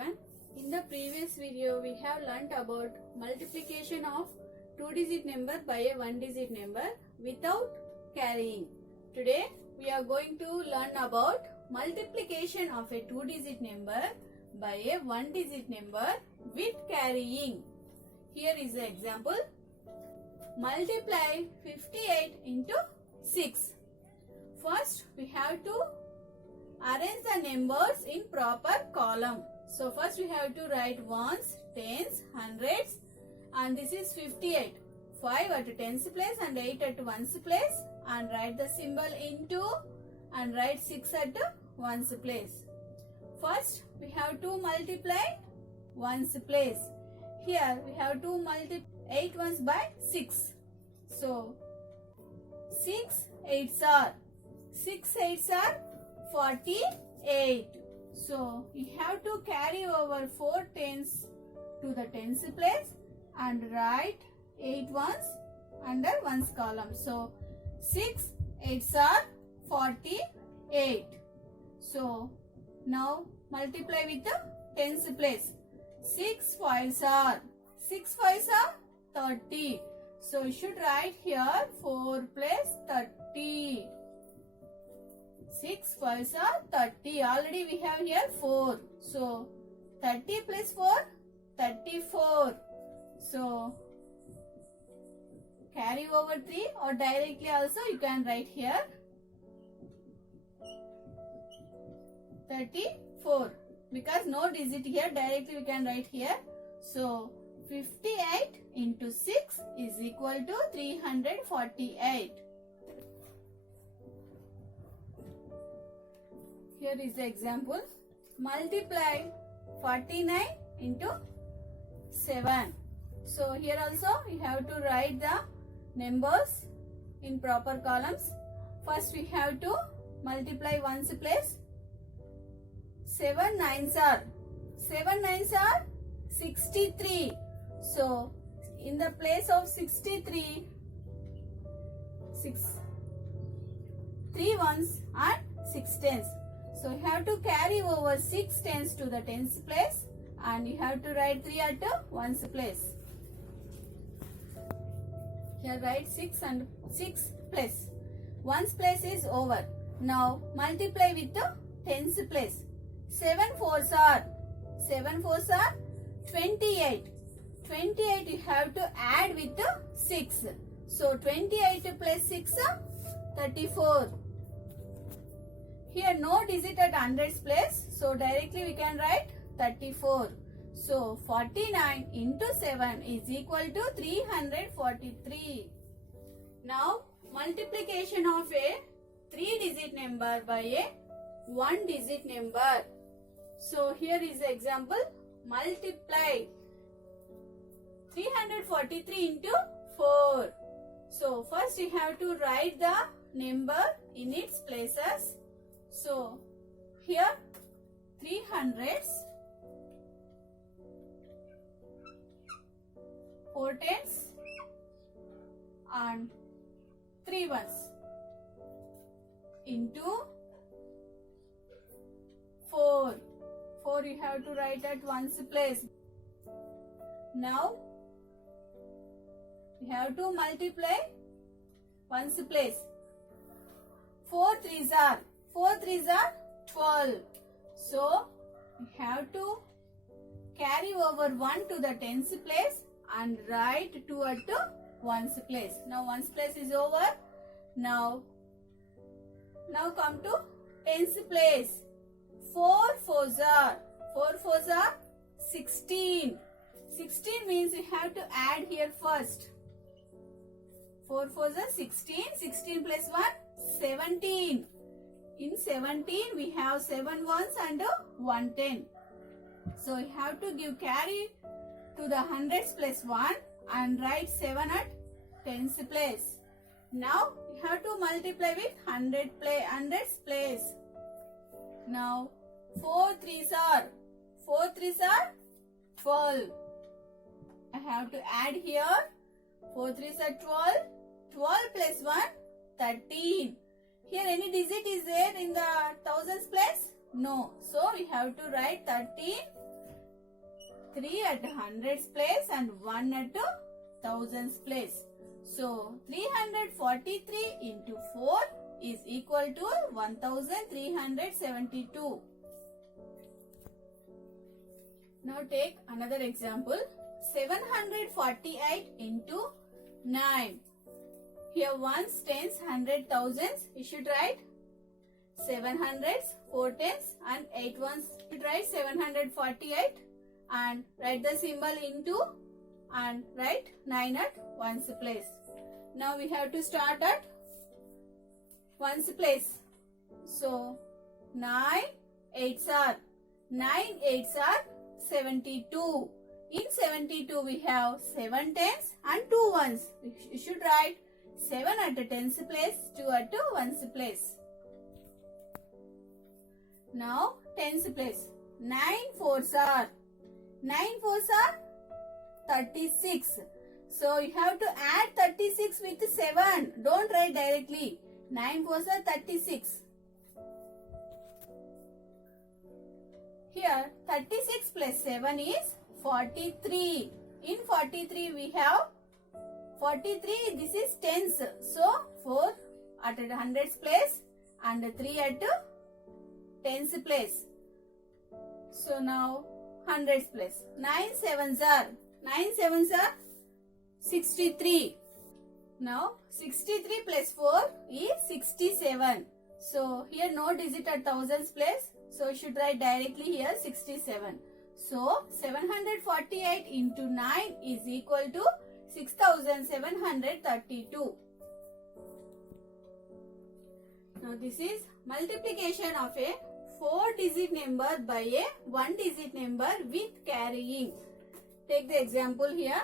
everyone. In the previous video we have learnt about multiplication of two-digit number by a one-digit number without carrying. Today we are going to learn about multiplication of a two-digit number by a one-digit number with carrying. Here is the example. Multiply 58 into 6. First we have to arrange the numbers in proper column. So first we have to write ones, tens, hundreds, and this is 58. 5 at tens place and 8 at ones place, and write the symbol into and write 6 at ones place. First we have to multiply ones place. Here we have to multiply 8 ones by 6. So 6 8s are 48. So you have to carry over 4 tens to the tens place and write 8 ones under ones column. So 6 8s are 48. So now multiply with the tens place. 6 5s are 30. So you should write here 4 plus 30. 6 5s are 30. Already we have here 4. So 30 plus 4, 34. So carry over 3 or directly also you can write here 34. Because no digit here, directly we can write here. So 58 into 6 is equal to 348. Here is the example. Multiply 49 into 7. So here also you have to write the numbers in proper columns. First we have to multiply ones place. 7 9s are 63. So in the place of 63, 3 ones and 6 tens. So you have to carry over 6 tens to the tens place and you have to write 3 at ones place. Here write 6 and 6 place. Ones place is over. Now multiply with the tens place. 7 4s are 28. 28 you have to add with the 6. So 28 plus 6 34. Here no digit at hundreds place. So directly we can write 34. So 49 into 7 is equal to 343. Now multiplication of a 3-digit number by a 1-digit number. So here is the example. Multiply 343 into 4. So first you have to write the number in its places. So here 3 hundreds, 4 tens and 3 ones into 4. 4 you have to write at ones place. Now you have to multiply ones place. 4 3s are 12. So you have to carry over 1 to the tens place and write 2 at ones place. Now ones place is over. Now come to tens place. 4 4s are 16. 16 means you have to add here first. 4 4s are 16. 16 plus 1 17. In 17 we have 7 ones and 1 10. So you have to give carry to the hundreds plus 1 and write 7 at tens place. Now you have to multiply with hundreds place. Now 4 3s are 12. I have to add here 4 3s are 12. 12 plus 1 13. Here any digit is there in the thousands place? No. So we have to write 13 3 at hundreds place and 1 at thousands place. So 343 into 4 is equal to 1372. Now take another example. 748 into 9. Here ones, tens, hundred, thousands. You should write 7 hundreds, 4 tens and 8 ones. You should write 748 and write the symbol into and write 9 at ones place. Now we have to start at ones place. So 9 8s are 72. In 72 we have 7 tens and 2 ones. You should write 7 at the tens place, 2 at the ones place. Now tens place. 9 fours are 36. So you have to add 36 with 7. Don't write directly. 9 fours are 36. Here 36 plus 7 is 43. In 43 we have 43. This is tens. So 4 at the hundreds place and 3 at tens place. So now hundreds place. 9 sevens are 63. Now 63 plus 4 is 67. So here no digit at thousands place. So you should write directly here 67. So 748 into 9 is equal to 6732. Now this is multiplication of a 4-digit number by a 1-digit number with carrying. Take the example here.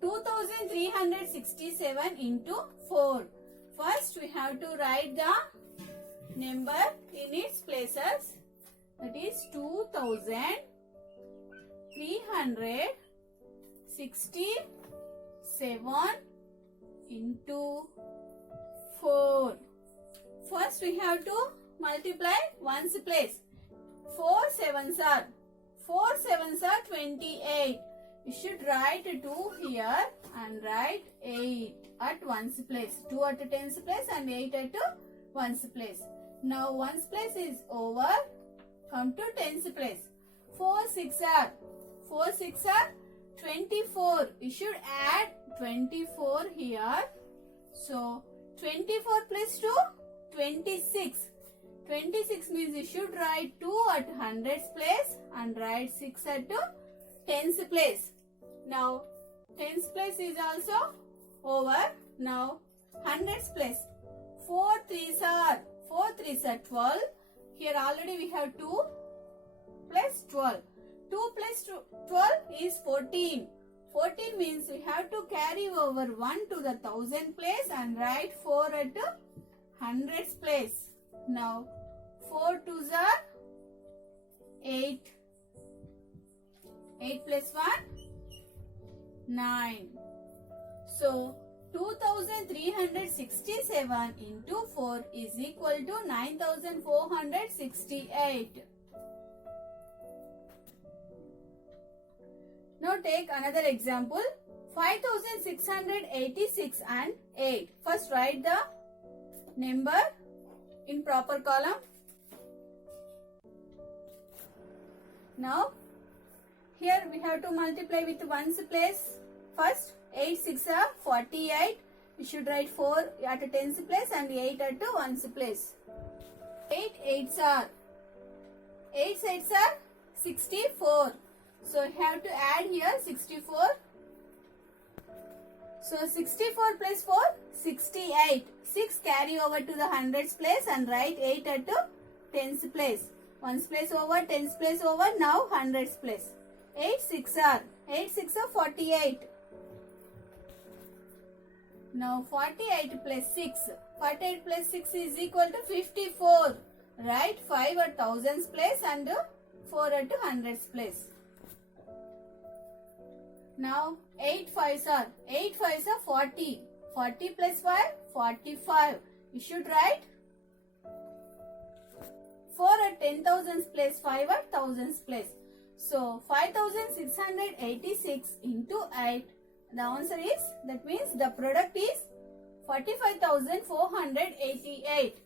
2367 into 4. First we have to write the number in its places. That is 2367 into 4. First we have to multiply ones place. 4 sevens are 28. You should write 2 here and write 8 at ones place. 2 at tens place and 8 at ones place. Now ones place is over. Come to tens place. 4 6 are 24. You should add 24 here. So 24 plus 2 26. 26 means you should write 2 at hundreds place and write 6 at tens place. Now tens place is also over. Now hundreds place. 4 3s are 12. Here already we have 2 plus 12. 2 plus 12 is 14. 14 means we have to carry over 1 to the thousand place and write 4 at hundreds place. Now 4 2s are 8. 8 plus 1 9. So 2367 into 4 is equal to 9468. Now take another example. 5686 and 8. First write the number in proper column. Now here we have to multiply with ones place. First 8 6 are 48. You should write 4 at a tens place and 8 at a ones place. 8 8s are 64. So you have to add here 64. So 64 plus 4 68. 6 carry over to the hundreds place and write 8 at a tens place. Ones place over, tens place over, now hundreds place. 8 6 are 48. Now 48 plus 6. 48 plus 6 is equal to 54. Write 5 at thousands place and 4 at hundreds place. Now 8 5s are 40. 40 plus 5 45. You should write 4 at 10,000s place, 5 at thousands place. So 5686 into 8. The answer is, that means the product is 45,488.